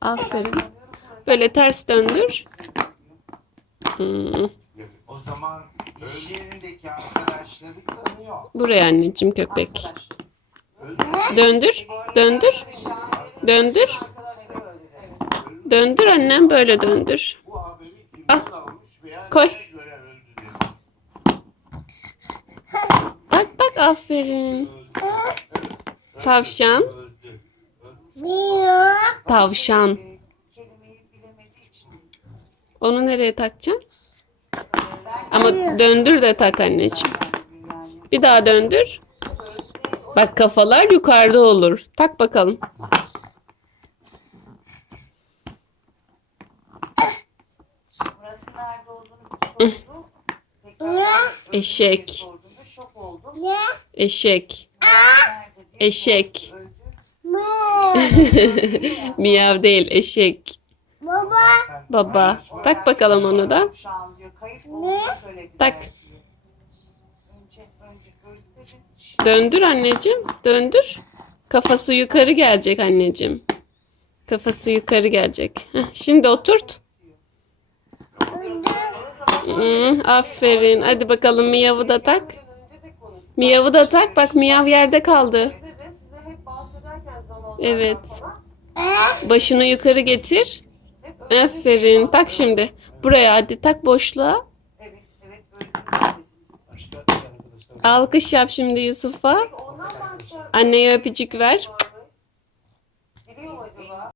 Aferin. Böyle ters döndür. Hmm. O zaman iş yerindeki arkadaşları tanıyor. Buraya anneciğim köpek. Döndür. Döndür. Döndür. Döndür annem böyle döndür. Al. kimden almış veya Koy. Bak bak aferin. Tavşan. Tavşan. Onu nereye takacaksın? Ama döndür de tak anneciğim. Bir daha döndür. Bak kafalar yukarıda olur. Tak bakalım. Eşek. Eşek. Eşek. Miyav değil eşek. Baba. Baba. Tak bakalım onu da. Söylediler Tak. Döndür anneciğim. Döndür. Kafası yukarı gelecek anneciğim. Kafası yukarı gelecek. Heh, şimdi oturt. Hmm, aferin. Hadi bakalım miyavı da tak. Miyavı da tak. Bak miyav yerde kaldı. Evde de size hep bahsederken zamanlardan Evet. falan Başını yukarı getir. hep öyle Aferin. Tak şimdi. Buraya hadi tak boşluğa. Evet, evet. Alkış yap şimdi Yusuf'a. ondan Anneye öpücük ver. vardı. Biliyor mu acaba?